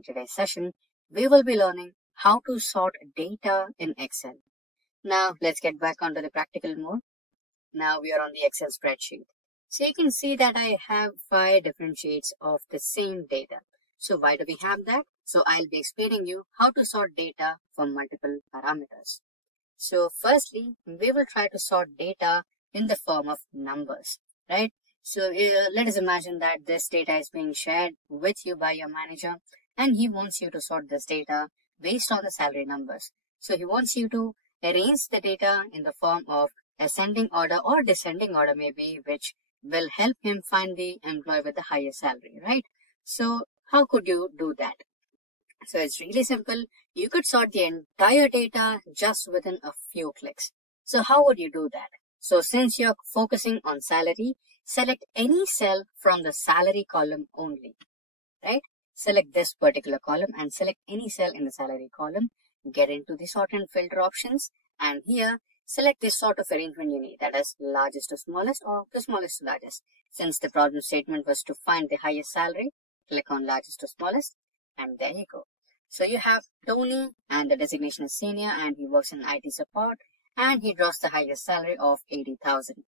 in today's session, we will be learning how to sort data in Excel. Now, let's get back onto the practical mode. Now we are on the Excel spreadsheet. So you can see that I have 5 different sheets of the same data. So why do we have that? So I'll be explaining you how to sort data from multiple parameters. So firstly, we will try to sort data in the form of numbers, right? So let us imagine that this data is being shared with you by your manager, and he wants you to sort this data based on the salary numbers. So he wants you to arrange the data in the form of ascending order or descending order maybe, which will help him find the employee with the highest salary, right? So how could you do that? So it's really simple. You could sort the entire data just within a few clicks. So how would you do that? So since you're focusing on salary, select any cell from the salary column only, right? Select this particular column and select any cell in the salary column. Get into the sort and filter options, and here select this sort of arrangement you need, that is largest to smallest or the smallest to largest. Since the problem statement was to find the highest salary, click on largest to smallest, and there you go. So you have Tony, and the designation is senior, and he works in IT support, and he draws the highest salary of 80,000,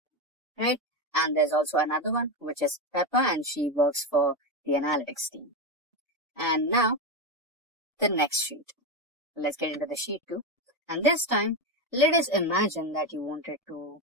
right? And there's also another one, which is Pepper, and she works for the analytics team. And now the next sheet. Let's get into the sheet 2. And this time, let us imagine that you wanted to,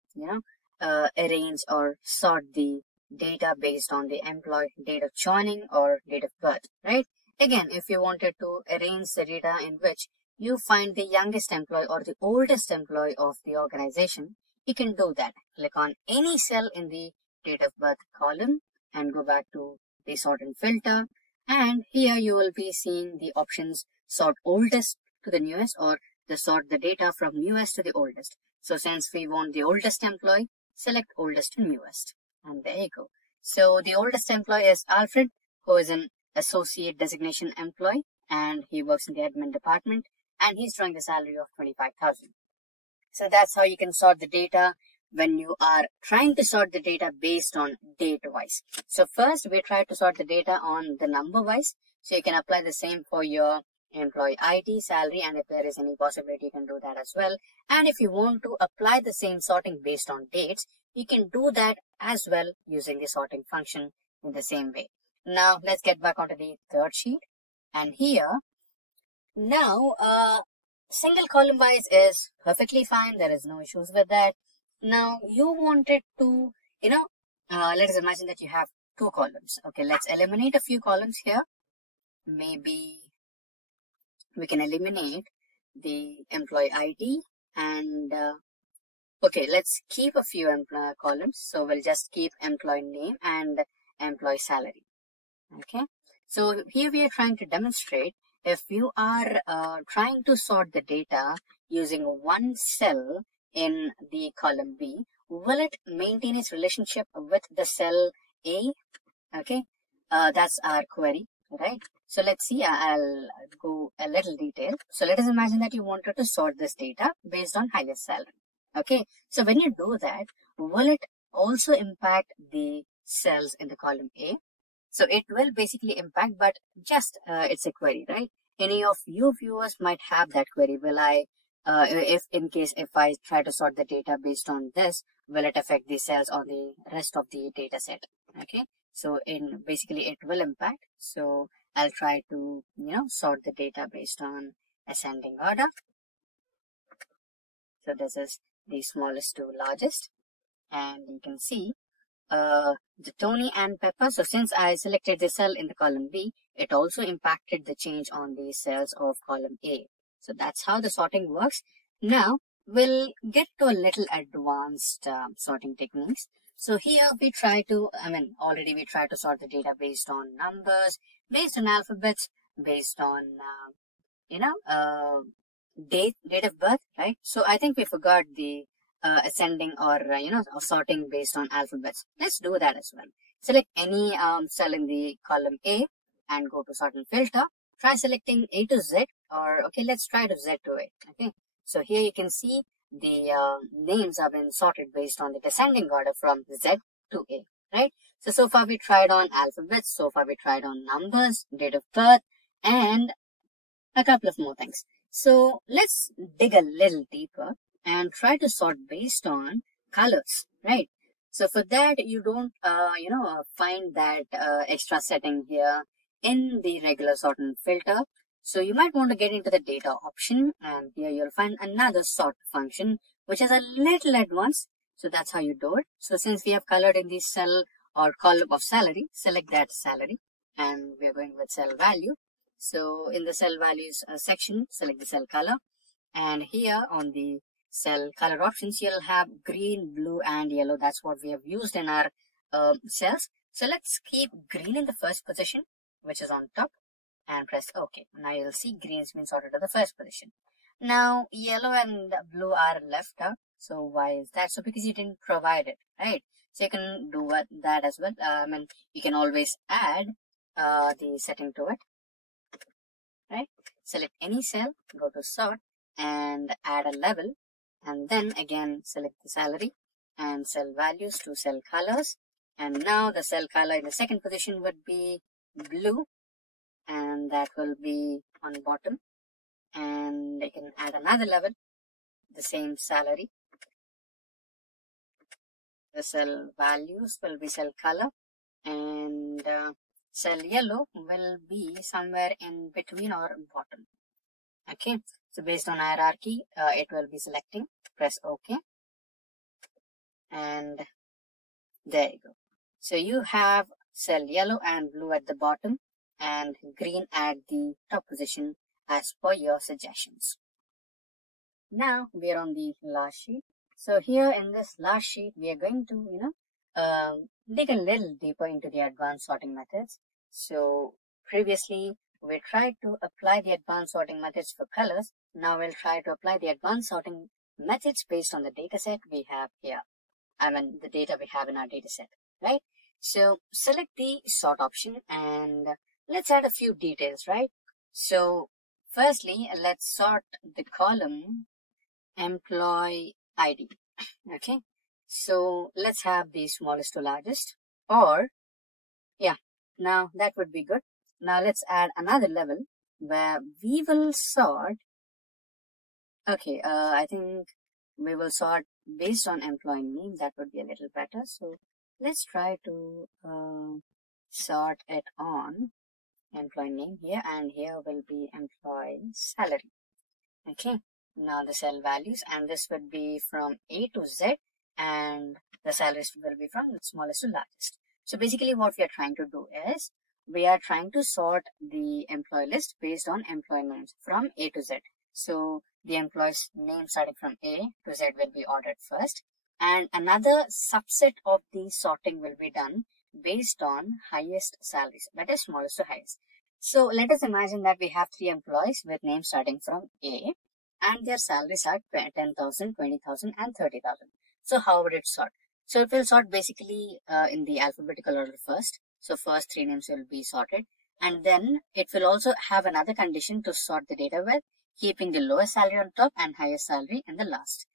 arrange or sort the data based on the employee date of joining or date of birth, right? Again, if you wanted to arrange the data in which you find the youngest employee or the oldest employee of the organization, you can do that. Click on any cell in the date of birth column and go back to the sort and filter. And here you will be seeing the options sort oldest to the newest or the sort the data from newest to the oldest. So since we want the oldest employee, select oldest to newest. And there you go. So the oldest employee is Alfred, who is an associate designation employee, and he works in the admin department, and he's drawing the salary of 25,000. So that's how you can sort the data when you are trying to sort the data based on date wise. So first we try to sort the data on the number wise. So you can apply the same for your employee ID, salary, and if there is any possibility, you can do that as well. And if you want to apply the same sorting based on dates, you can do that as well using the sorting function in the same way. Now let's get back onto the third sheet. And here, now single column wise is perfectly fine. There is no issues with that. Now you wanted to, let us imagine that you have 2 columns. Okay, let's eliminate a few columns here. Maybe we can eliminate the employee ID and okay, let's keep a few columns. So we'll just keep employee name and employee salary. Okay, so here we are trying to demonstrate if you are trying to sort the data using one cell in the column B, will it maintain its relationship with the cell A? Okay, that's our query, right? So let's see, I'll go a little detail. So let us imagine that you wanted to sort this data based on highest salary. Okay, so when you do that, will it also impact the cells in the column A? So it will basically impact, but just it's a query, right? Any of you viewers might have that query. Will I, if I try to sort the data based on this, will it affect the cells on the rest of the data set? Okay, so basically it will impact. So I'll try to, sort the data based on ascending order. So this is the smallest to largest, and you can see the Tony and Pepper. So since I selected the cell in the column B, it also impacted the change on the cells of column A. So that's how the sorting works. Now we'll get to a little advanced sorting techniques. So here we try to, already we try to sort the data based on numbers, based on alphabets, based on, date of birth, right? So I think we forgot the ascending or, or sorting based on alphabets. Let's do that as well. Select any cell in the column A and go to sort and filter. Try selecting A to Z, or okay, let's try to Z to A. Okay, so here you can see the names have been sorted based on the descending order from Z to A, right? So far we tried on alphabets, so far we tried on numbers, date of birth, and a couple of more things. So let's dig a little deeper and try to sort based on colors, right? So for that, you don't, find that extra setting here in the regular sort and filter. So you might want to get into the data option, and here you'll find another sort function, which is a little advanced. So that's how you do it. So since we have colored in the cell or column of salary, select that salary, and we're going with cell value. So in the cell values section, select the cell color, and here on the cell color options, you'll have green, blue, and yellow. That's what we have used in our cells. So let's keep green in the first position, which is on top, and press OK. Now you'll see green's been sorted to the first position. Now yellow and blue are left out. So why is that? So because you didn't provide it, right? So you can do that as well. You can always add the setting to it, right? Select any cell, go to sort, and add a level, and then again select the salary and cell values to cell colors. And now the cell color in the second position would be blue, and that will be on bottom. And I can add another level, the same salary. The cell values will be cell color, and cell yellow will be somewhere in between or bottom. Okay, so based on hierarchy, it will be selecting. Press OK, and there you go. So you have cell yellow and blue at the bottom, and green at the top position as per your suggestions. Now we are on the last sheet. So here in this last sheet, we are going to, dig a little deeper into the advanced sorting methods. So previously, we tried to apply the advanced sorting methods for colors. Now we'll try to apply the advanced sorting methods based on the data set we have here. The data we have in our data set, right? So select the sort option, and let's add a few details, right? So firstly, let's sort the column employee ID. Okay, so let's have the smallest to largest, or yeah, now that would be good. Now let's add another level where we will sort. Okay, I think we will sort based on employee name. That would be a little better. So let's try to sort it on employee name here, and here will be employee salary. Okay, now the cell values, and this would be from A to Z, and the salaries will be from smallest to largest. So basically what we are trying to do is we are trying to sort the employee list based on employee names from A to Z. So the employee's name starting from A to Z will be ordered first, and another subset of the sorting will be done based on highest salaries, that is smallest to highest. So let us imagine that we have 3 employees with names starting from A, and their salaries are 10,000, 20,000, and 30,000. So how would it sort? So it will sort basically in the alphabetical order first. So first 3 names will be sorted, and then it will also have another condition to sort the data with, keeping the lowest salary on top and highest salary in the last,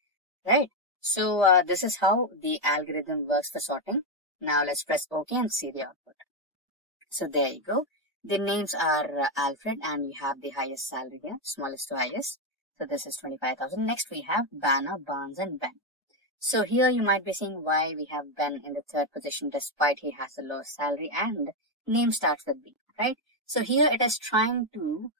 right? So this is how the algorithm works for sorting. Now let's press OK and see the output. So there you go. The names are Alfred, and we have the highest salary here, smallest to highest. So this is 25,000. Next we have Banner, Barnes, and Ben. So here you might be seeing why we have Ben in the 3rd position despite he has the lowest salary and name starts with B, right? So here it is trying to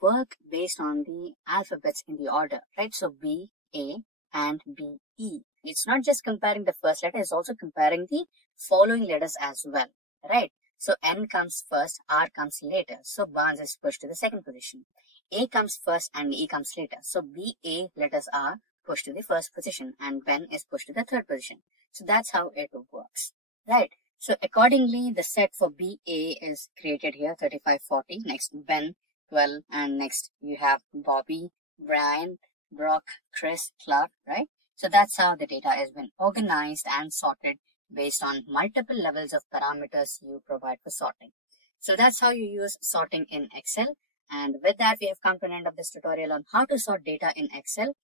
work based on the alphabets in the order, right? So B, A, and B, E. It's not just comparing the first letter, it's also comparing the following letters as well, right? So N comes first, R comes later. So Barnes is pushed to the 2nd position. A comes first and E comes later. So B, A letters are pushed to the 1st position, and Ben is pushed to the 3rd position. So that's how it works, right? So accordingly, the set for BA is created here, 35, 40. Next Ben, 12, and next you have Bobby, Brian, Brock, Chris, Clark, right? So that's how the data has been organized and sorted based on multiple levels of parameters you provide for sorting. So that's how you use sorting in Excel. And with that, we have come to an end of this tutorial on how to sort data in Excel.